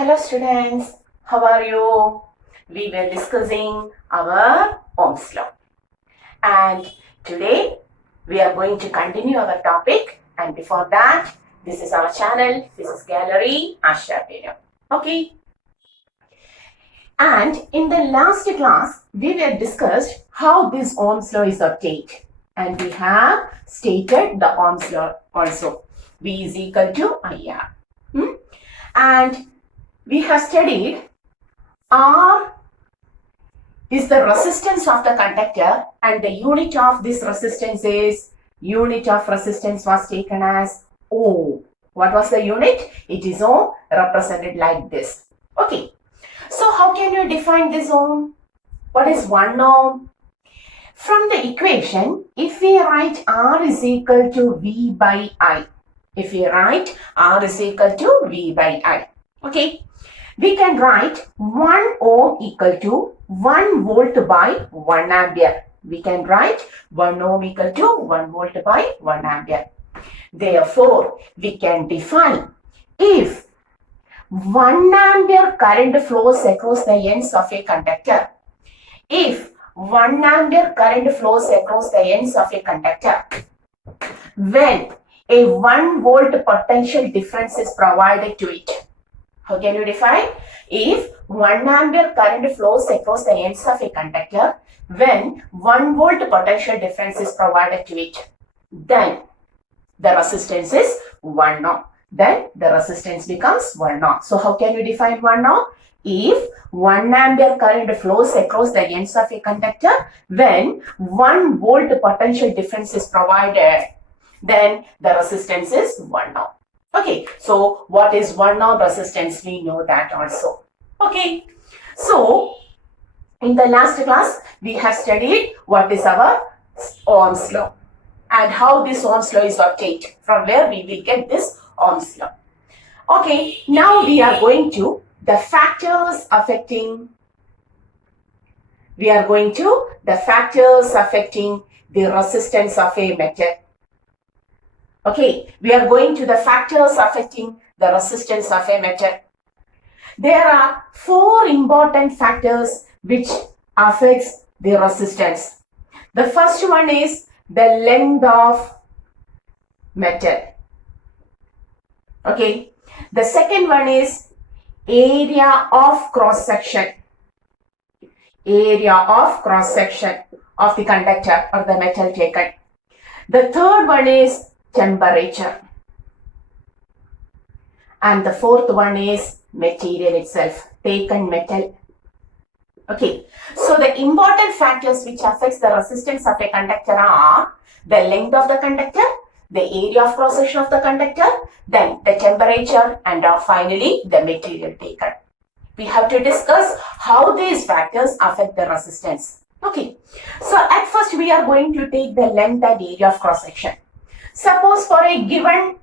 Hello students, how are you? We were discussing our Ohm's law and today we are going to continue our topic, and before that this is our channel Physics Gallery Asha Video. Okay, and in the last class we were discussed how this Ohm's law is obtained, and we have stated the Ohm's law also. V is equal to IR. And we have studied R is the resistance of the conductor, and the unit of this resistance was taken as Ohm. What was the unit? It is Ohm, represented like this. Okay. So how can you define this Ohm? What is 1 Ohm? From the equation, if we write R is equal to V by I. Okay. We can write 1 ohm equal to 1 volt by 1 ampere. We can write 1 ohm equal to 1 volt by 1 ampere. Therefore, we can define if 1 ampere current flows across the ends of a conductor. When a 1 volt potential difference is provided to it. How can you define? If 1 ampere current flows across the ends of a conductor, when 1 volt potential difference is provided to it, then the resistance is 1 ohm. Then the resistance becomes 1 ohm. So how can you define 1 ohm? If 1 ampere current flows across the ends of a conductor, when 1 volt potential difference is provided, then the resistance is 1 ohm. Okay, so what is 1 ohm resistance? We know that also. Okay, so in the last class, we have studied what is our Ohm's law and how this Ohm's law is obtained, from where we will get this Ohm's law. Okay, now we are going to the factors affecting the resistance of a metal. Okay, we are going to the factors affecting the resistance of a metal. There are 4 important factors which affects the resistance. The first one is the length of metal. Okay, the second one is area of cross section of the conductor or the metal taken. The third one is temperature, and the fourth one is material itself, taken metal. Okay, so the important factors which affects the resistance of a conductor are the length of the conductor, the area of cross section of the conductor, then the temperature, and finally the material taken. We have to discuss how these factors affect the resistance. Okay, so at first we are going to take the length and area of cross section. Suppose for a given,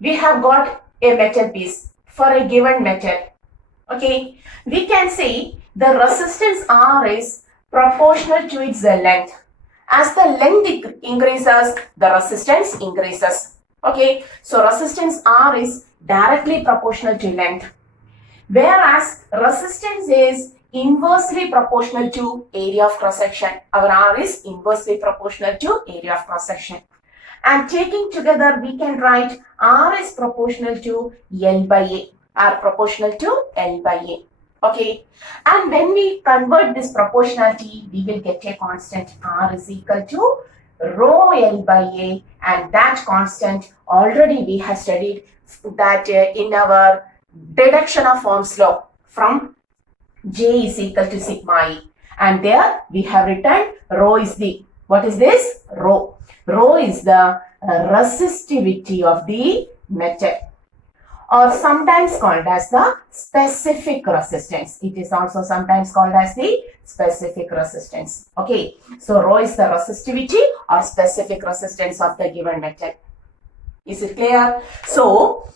we have got a metal piece for a given metal. Okay, we can say the resistance R is proportional to its length. As the length increases, the resistance increases. Okay, so resistance R is directly proportional to length, whereas resistance is inversely proportional to area of cross section. Our R is inversely proportional to area of cross section. And taking together, we can write R is proportional to L by A. Okay. And when we convert this proportionality, we will get a constant R is equal to rho L by A. And that constant, already we have studied that in our deduction of Ohm's law from J is equal to sigma E. And there we have written rho is the, what is this? Rho. Rho is the resistivity of the metal, or sometimes called as the specific resistance. It is also sometimes called as the specific resistance. Okay, so rho is the resistivity or specific resistance of the given metal. Is it clear? So,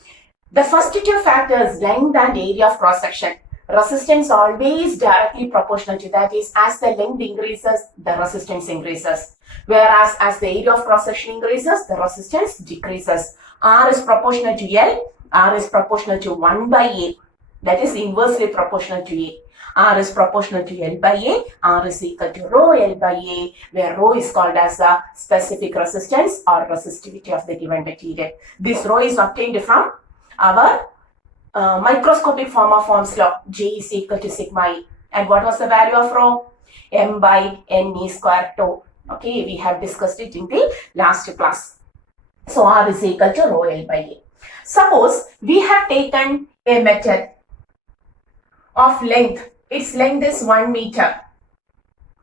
the first 2 factors, length and area of cross section. Resistance always directly proportional to, that is, as the length increases, the resistance increases. Whereas as the area of cross section increases, the resistance decreases. R is proportional to L, R is proportional to 1 by A. that is inversely proportional to A. R is proportional to L by A, R is equal to rho L by A, where rho is called as the specific resistance or resistivity of the given material. This rho is obtained from our microscopic form of Ohm's law. J is equal to sigma E. And what was the value of rho? M by N E square tau. Okay, we have discussed it in the last class. So R is equal to rho L by A. Suppose we have taken a metal of length. Its length is 1 meter.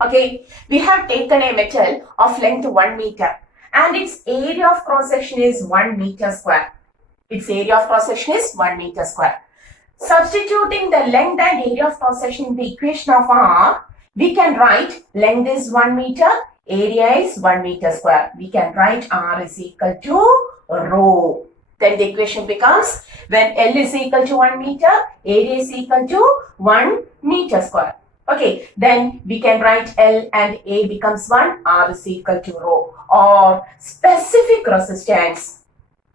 Okay, we have taken a metal of length 1 meter and its area of cross section is 1 meter square. Its area of cross section is 1 meter square. Substituting the length and area of cross section in the equation of R, we can write length is 1 meter, area is 1 meter square. We can write R is equal to rho. Then the equation becomes when L is equal to 1 meter, area is equal to 1 meter square. Okay, then we can write L and A becomes 1, R is equal to rho. Or specific resistance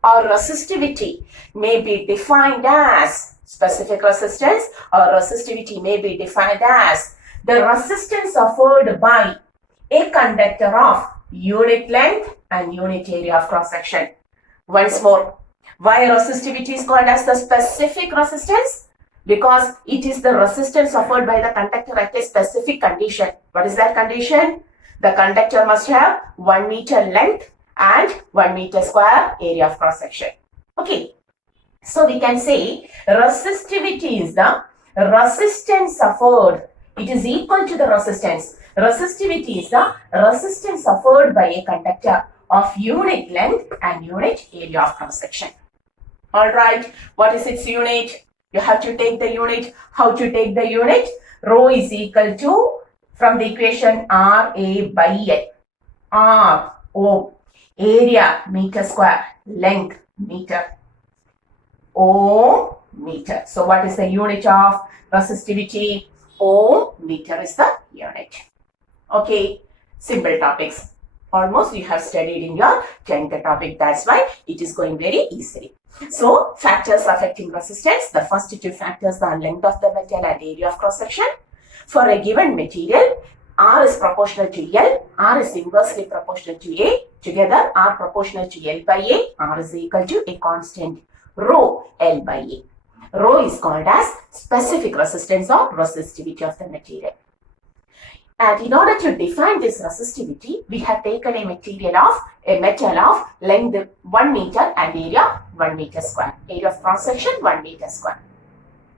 or resistivity may be defined as specific resistance or resistivity may be defined as the resistance offered by a conductor of unit length and unit area of cross section. Once more, why resistivity is called as the specific resistance? Because it is the resistance offered by the conductor at a specific condition. What is that condition? The conductor must have 1 meter length and 1 meter square area of cross section. Okay, so we can say resistivity is the resistance offered. It is equal to the resistance. Resistivity is the resistance offered by a conductor of unit length and unit area of cross section. Alright, what is its unit? You have to take the unit. How to take the unit? Rho is equal to, from the equation RA by L. R, O, area meter square, length meter, O meter. So what is the unit of resistivity? O meter is the unit. Okay, simple topics. Almost you have studied in your 10th topic. That's why it is going very easily. So, factors affecting resistance. The first two factors are length of the metal and area of cross section. For a given material, R is proportional to L, R is inversely proportional to A. Together, R proportional to L by A, R is equal to a constant rho L by A. Rho is called as specific resistance or resistivity of the material. And in order to define this resistivity, we have taken a metal of length 1 meter and area 1 meter square. Area of cross section 1 meter square.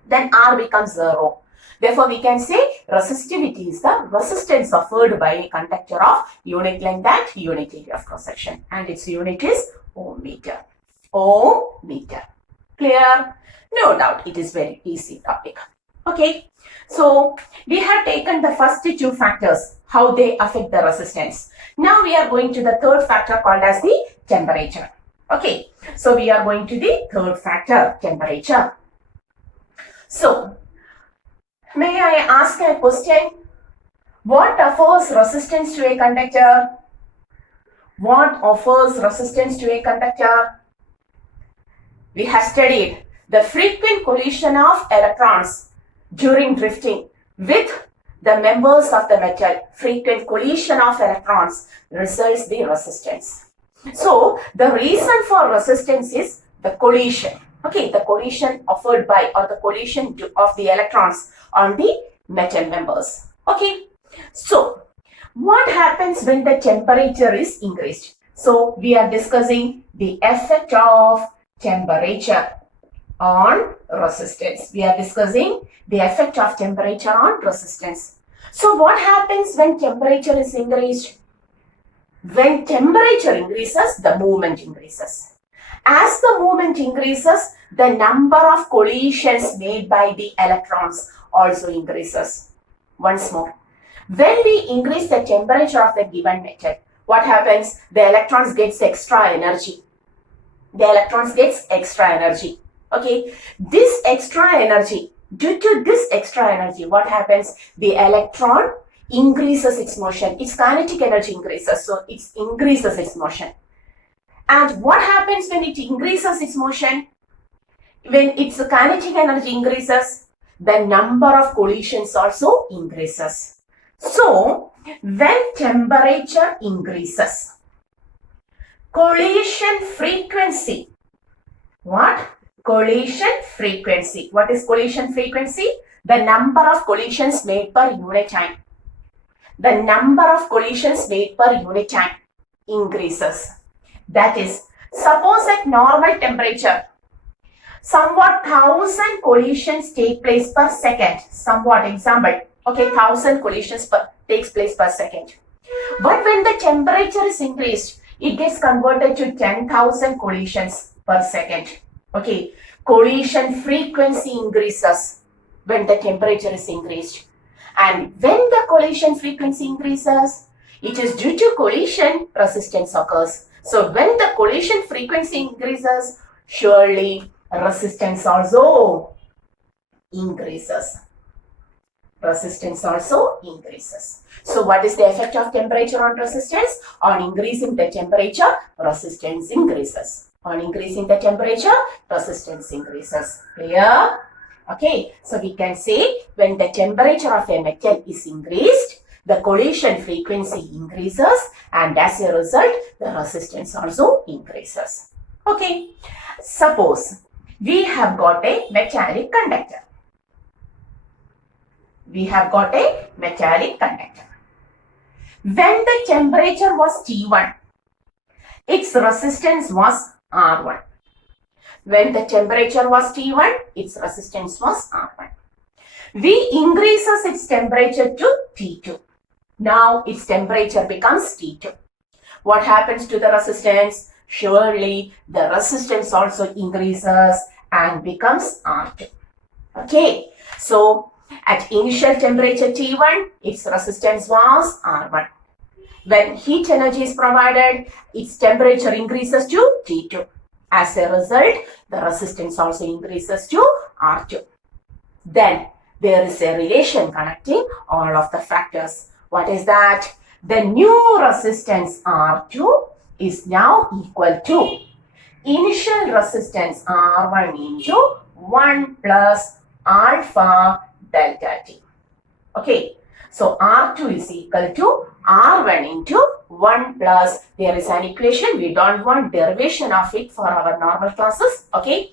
Then R becomes 0. Therefore, we can say resistivity is the resistance offered by a conductor of unit length and unit area of cross section. And its unit is ohm meter. Ohm meter. Clear? No doubt, it is very easy topic. Okay. So, we have taken the first two factors, how they affect the resistance. Now, we are going to the third factor called as the temperature. Okay, so we are going to the third factor, temperature. So, may I ask a question? What offers resistance to a conductor? What offers resistance to a conductor? We have studied the frequent collision of electrons during drifting with the members of the metal. Frequent collision of electrons results the resistance. So, the reason for resistance is the collision. Okay, the collision offered by or the collision of the electrons on the metal members. Okay, so what happens when the temperature is increased? So, we are discussing the effect of temperature on resistance. We are discussing the effect of temperature on resistance. So what happens when temperature is increased? When temperature increases, the movement increases. As the movement increases, the number of collisions made by the electrons also increases. Once more, when we increase the temperature of the given metal, what happens? The electrons gets extra energy. The electrons gets extra energy. Okay, this extra energy, due to this extra energy, what happens? The electron increases its motion. Its kinetic energy increases, so it increases its motion. And what happens when it increases its motion? when its kinetic energy increases, the number of collisions also increases. So, when temperature increases, collision frequency. What? Collision frequency. What is collision frequency? The number of collisions made per unit time. The number of collisions made per unit time increases. That is, suppose at normal temperature, somewhat 1000 collisions take place per second. Somewhat example, okay, 1000 collisions takes place per second. But when the temperature is increased, it gets converted to 10,000 collisions per second. Okay, collision frequency increases when the temperature is increased. And when the collision frequency increases, it is due to collision resistance occurs. So when the collision frequency increases, surely resistance also increases. Resistance also increases. So what is the effect of temperature on resistance? On increasing the temperature, resistance increases. On increasing the temperature, resistance increases. Clear? Okay, so we can say when the temperature of a metal is increased, the collision frequency increases, and as a result, the resistance also increases. Okay, suppose we have got a metallic conductor. We have got a metallic conductor. When the temperature was T1, its resistance was R1. When the temperature was T1, its resistance was R1. We increases its temperature to T2. Now its temperature becomes T2. What happens to the resistance? Surely the resistance also increases and becomes R2. Okay, so at initial temperature T1, its resistance was R1. When heat energy is provided, its temperature increases to T2. As a result, the resistance also increases to R2. Then there is a relation connecting all of the factors. What is that? The new resistance R2 is now equal to initial resistance R1 into 1 plus alpha delta T. Okay, so R2 is equal to R1 into 1 plus, there is an equation, we don't want derivation of it for our normal classes. Okay,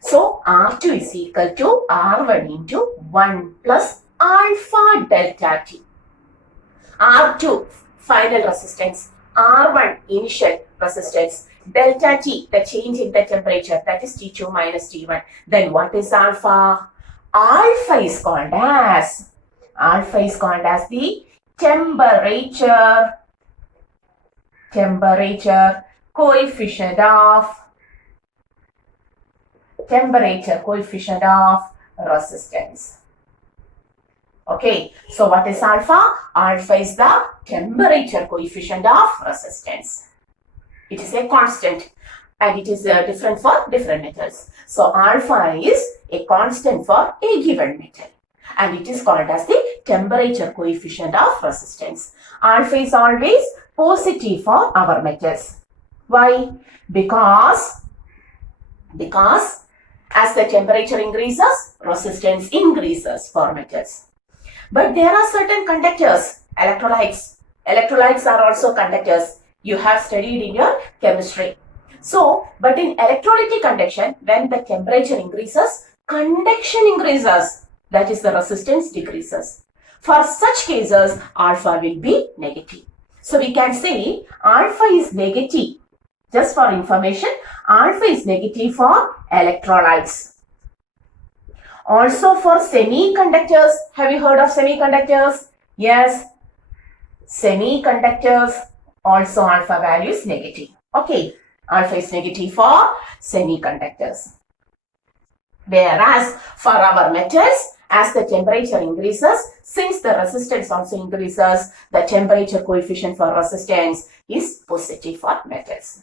so R2 is equal to R1 into 1 plus alpha delta T. R2 final resistance, R1 initial resistance, delta T the change in the temperature, that is T2 minus T1. Then what is alpha? Alpha is called as the temperature coefficient of resistance. Okay, so what is alpha? Alpha is the temperature coefficient of resistance. It is a constant and it is different for different metals. So alpha is a constant for a given metal and it is called as the temperature coefficient of resistance. Alpha is always positive for our metals. Why? Because as the temperature increases, resistance increases for metals. But there are certain conductors, electrolytes. Electrolytes are also conductors. You have studied in your chemistry. So, but in electrolytic conduction, when the temperature increases, conduction increases. That is, the resistance decreases. For such cases, alpha will be negative. So, we can say alpha is negative. Just for information, alpha is negative for electrolytes. Also for semiconductors, have you heard of semiconductors? Yes, semiconductors also alpha value is negative. Okay, alpha is negative for semiconductors. Whereas for our metals, as the temperature increases, since the resistance also increases, the temperature coefficient for resistance is positive for metals.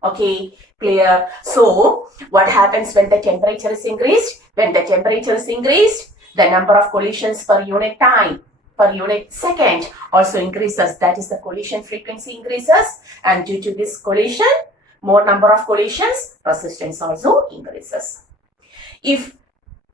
Okay, clear? So, what happens when the temperature is increased? When the temperature is increased, the number of collisions per unit time, per unit second also increases. That is, the collision frequency increases, and due to this collision, more number of collisions, resistance also increases. If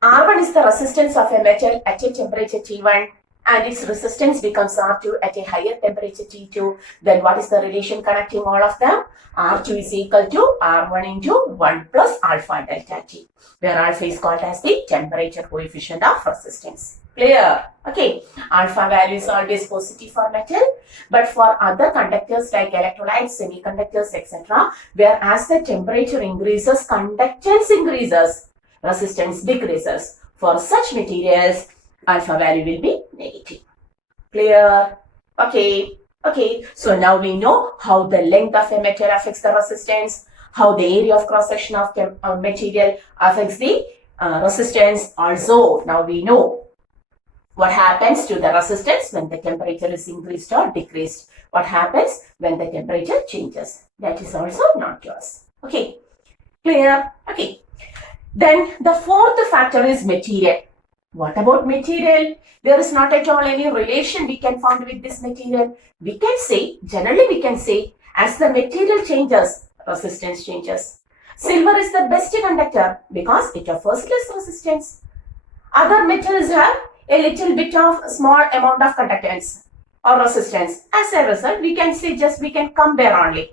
R1 is the resistance of a metal at a temperature T1 and its resistance becomes R2 at a higher temperature T2, then what is the relation connecting all of them? R2 is equal to R1 into 1 plus alpha delta T, where alpha is called as the temperature coefficient of resistance. Clear? Okay. Alpha value is always positive for metal, but for other conductors like electrolytes, semiconductors, etc., where as the temperature increases, conductance increases, resistance decreases. For such materials, alpha value will be negative. Clear? Okay. Okay. So now we know how the length of a metal affects the resistance, how the area of cross section of material affects the resistance. Also, now we know what happens to the resistance when the temperature is increased or decreased. What happens when the temperature changes. That is also known to us. Okay. Clear? Okay. Then the fourth factor is material. What about material? There is not at all any relation we can find with this material. We can say, generally we can say, as the material changes, resistance changes. Silver is the best conductor because it offers less resistance. Other metals have a little bit of small amount of conductance or resistance. As a result, we can say we can compare only.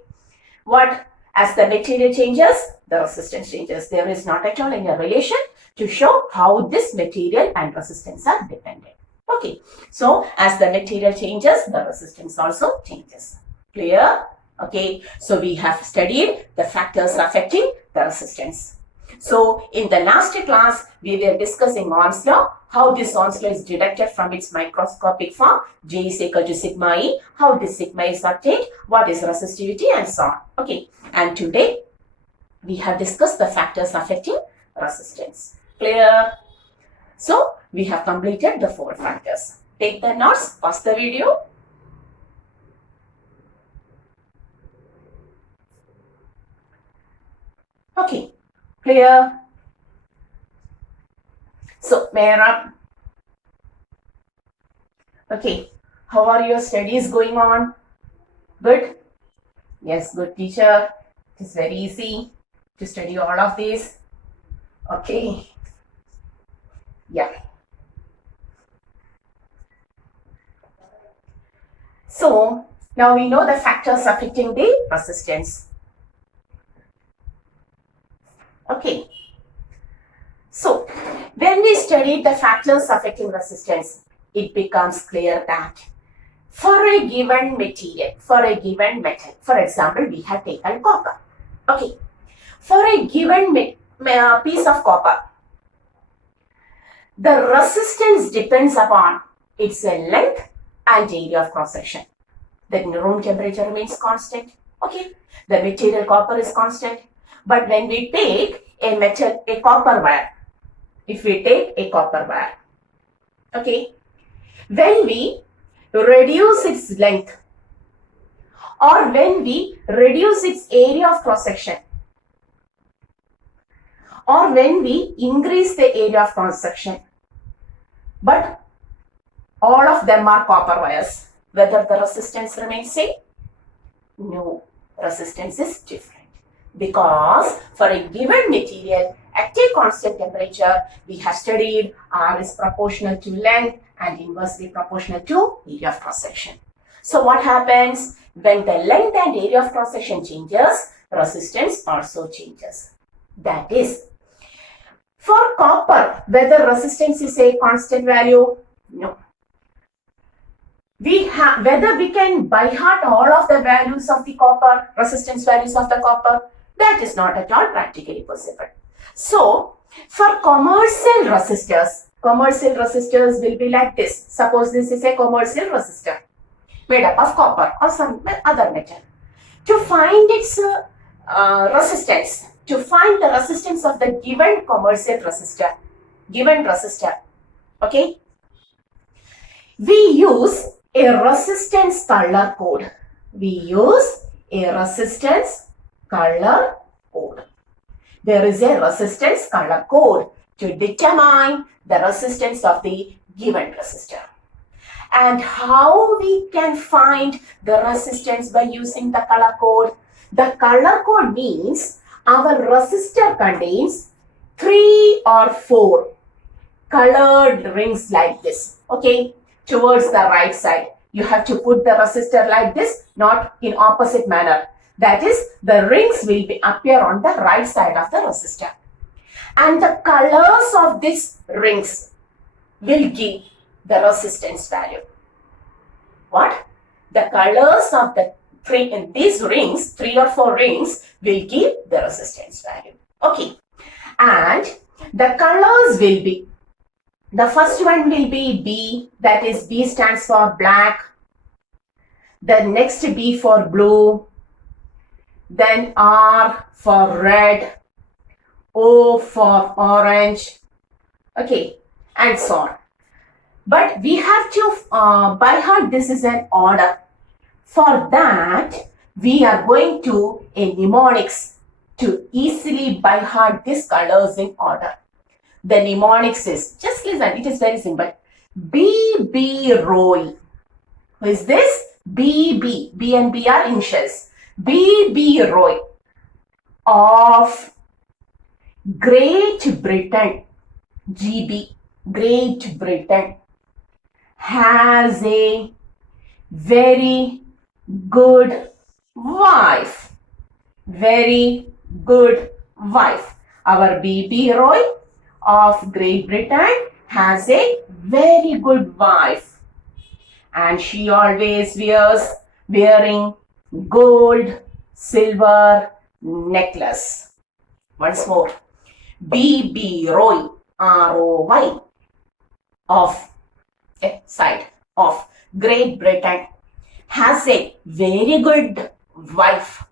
What? As the material changes, the resistance changes. There is not at all any relation to show how this material and resistance are dependent. Okay. So, as the material changes, the resistance also changes. Clear? Okay. So, we have studied the factors affecting the resistance. So, in the last class, we were discussing Ohm's law, how this Ohm's law is deducted from its microscopic form, J is equal to sigma E, how this sigma is obtained, what is resistivity and so on. Okay, and today we have discussed the factors affecting resistance. Clear? So, we have completed the 4 factors. Take the notes, pause the video. Okay. Clear? So, Mehra. Okay. How are your studies going on? Good? Yes, good teacher. It is very easy to study all of these. Okay. Yeah. So, now we know the factors affecting the resistance. Okay. So, when we studied the factors affecting resistance, it becomes clear that for a given material, for a given metal, for example, we have taken copper. Okay. For a given piece of copper, the resistance depends upon its length and area of cross section. The room temperature remains constant. Okay. The material copper is constant. But when we take a copper wire, if we take a copper wire, okay, when we reduce its length or when we reduce its area of cross section or when we increase the area of cross section, but all of them are copper wires, whether the resistance remains same? No, resistance is different. Because for a given material at a constant temperature, we have studied R is proportional to length and inversely proportional to area of cross section. So what happens when the length and area of cross section changes, resistance also changes. That is, for copper, whether resistance is a constant value, no. Whether we can by heart all of the values of the copper, resistance values of the copper, that is not at all practically possible. So, for commercial resistors will be like this. Suppose this is a commercial resistor made up of copper or some other metal. To find its resistance, to find the resistance of the given commercial resistor, okay, we use a resistance color code. We use a resistance color code. There is a resistance color code to determine the resistance of the given resistor. And how we can find the resistance by using the color code? The color code means our resistor contains 3 or 4 colored rings like this, okay, towards the right side. You have to put the resistor like this, not in opposite manner. That is, the rings will appear on the right side of the resistor. And the colors of these rings will give the resistance value. What? The colors of these rings, 3 or 4 rings, will give the resistance value. Okay. And the colors will be, the first one will be B, that is B stands for black. The next B for blue. Then R for red. O for orange. Okay, and so on. But we have to by heart this is an order. For that, we are going to a mnemonics to easily by heart these colors in order. The mnemonics is, just listen, it is very simple. B.B. Roy. Who is this? B.B. B and B are initials. B.B. Roy of Great Britain. GB. Great Britain has a very good wife. Very good wife. Our B.B. Roy of Great Britain has a very good wife. And she always wearing gold, silver necklace. Once more. B.B. Roy, R-O-Y, of Great Britain has a very good wife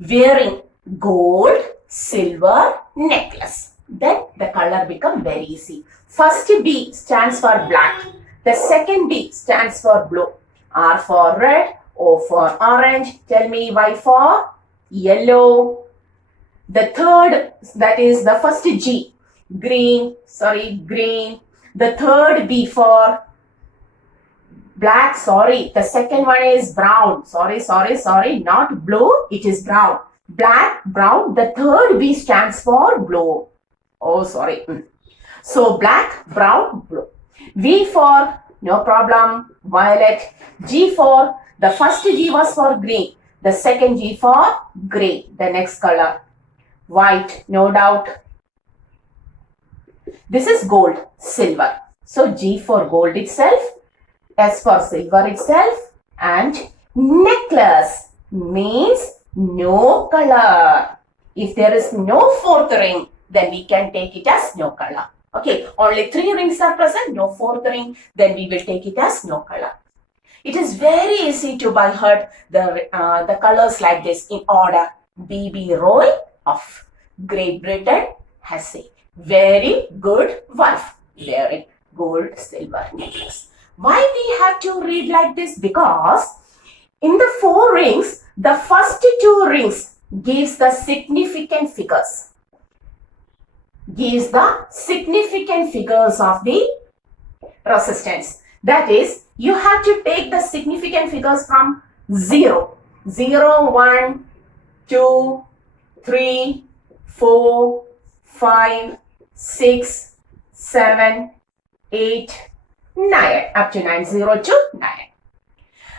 wearing gold, silver necklace. Then the color become very easy. First B stands for black. The second B stands for blue. R for red, O for orange. Tell me Y for yellow. The third, that is the first G, green. The third B for black, the second one is brown. Not blue, it is brown. Black, brown, the third B stands for blue. Oh, sorry. So, black, brown, blue. V for, no problem, violet. G for, the first G was for green. The second G for grey, the next color. White, no doubt. This is gold, silver. So, G for gold itself, S for silver itself, and necklace means no color. If there is no fourth ring, then we can take it as no color. Okay, only 3 rings are present, no fourth ring, then we will take it as no color. It is very easy to by heart the colors like this in order. B.B. Roy of Great Britain has a very good wife wearing gold, silver necklace. Why we have to read like this? Because in the 4 rings, the first 2 rings gives the significant figures. Gives the significant figures of the resistance. That is, you have to take the significant figures from 0. 0, 1, 2, 3, 4, 5, 6, 7, 8, 9. Up to 9, 0 to 9.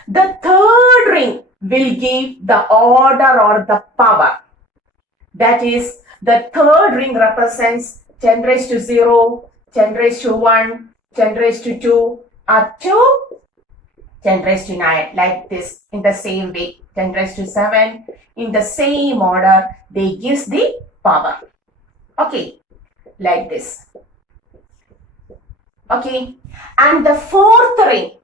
The third ring will give the order or the power. That is, the third ring represents 10 raised to 0, 10 raised to 1, 10 raised to 2, up to 10 raised to 9. Like this, in the same way. 10 raised to 7, in the same order, they gives the power. Okay, like this. Okay, and the fourth ring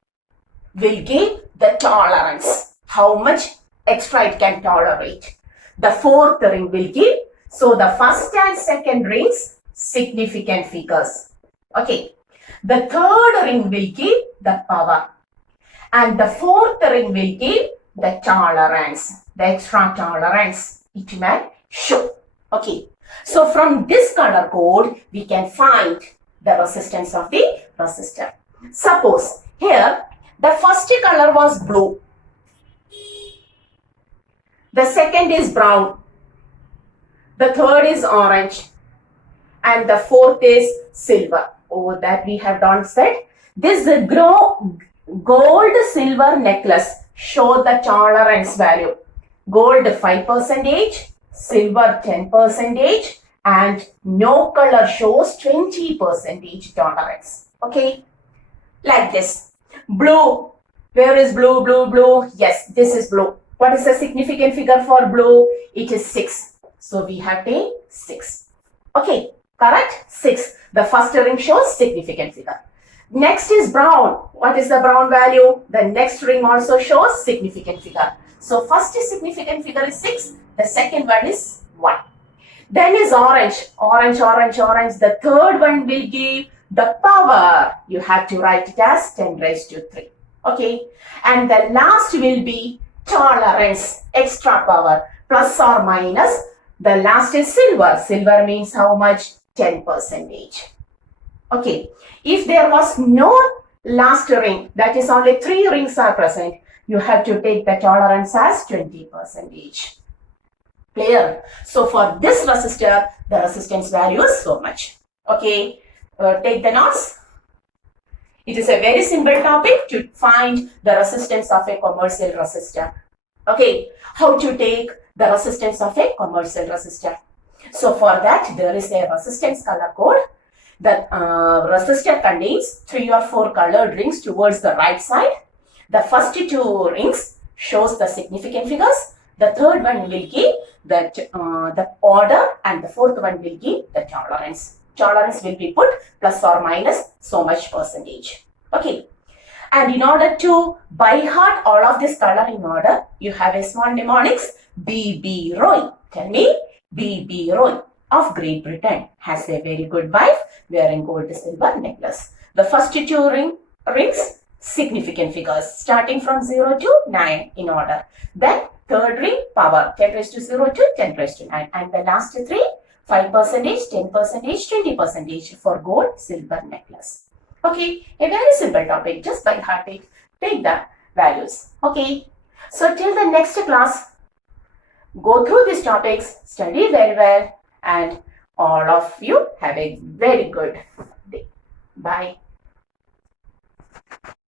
will give the tolerance. How much extra it can tolerate. The fourth ring will give. So the first and second rings, significant figures. Okay. The third ring will give the power. And the fourth ring will give the tolerance. The extra tolerance it may show. Okay. So from this color code, we can find the resistance of the resistor. Suppose here, the first color was blue. The second is brown. The third is orange. and the fourth is silver. Oh, that we have done said. This gold silver necklace show the tolerance value. Gold 5%, silver 10%, and no color shows 20% tolerance. Okay, like this. Blue. Where is blue? Blue. Yes, this is blue. What is the significant figure for blue? It is 6. So we have taken 6. Okay, correct? 6. The first ring shows significant figure. Next is brown. What is the brown value? The next ring also shows significant figure. So first is significant figure is 6. The second one is 1. Then is orange. Orange. The third one will give the power. You have to write it as 10 raised to 3. Okay. And the last will be tolerance, extra power, plus or minus. The last is silver. Silver means how much? 10%. Okay. If there was no last ring, that is only 3 rings are present, you have to take the tolerance as 20%. Clear? So for this resistor, the resistance value is so much. Okay. Take the notes. It is a very simple topic to find the resistance of a commercial resistor. Okay, how to take the resistance of a commercial resistor. So for that, there is a resistance color code. The resistor contains 3 or 4 colored rings towards the right side. The first 2 rings shows the significant figures. The third one will give the order, and the fourth one will give the tolerance. Tolerance will be put plus or minus so much percentage. Okay. And in order to by heart all of this color in order, you have a small mnemonics. B.B. Roy. Tell me. B.B. Roy of Great Britain has a very good wife wearing gold silver necklace. The first 2 rings, significant figures starting from 0 to 9 in order. Then third ring, power 10 raised to 0 to 10 raised to 9. And the last 3, 5%, 10%, 20% for gold, silver necklace. Okay, a very simple topic. Just by heart take the values. Okay, so till the next class, go through these topics, study very well, and all of you have a very good day. Bye.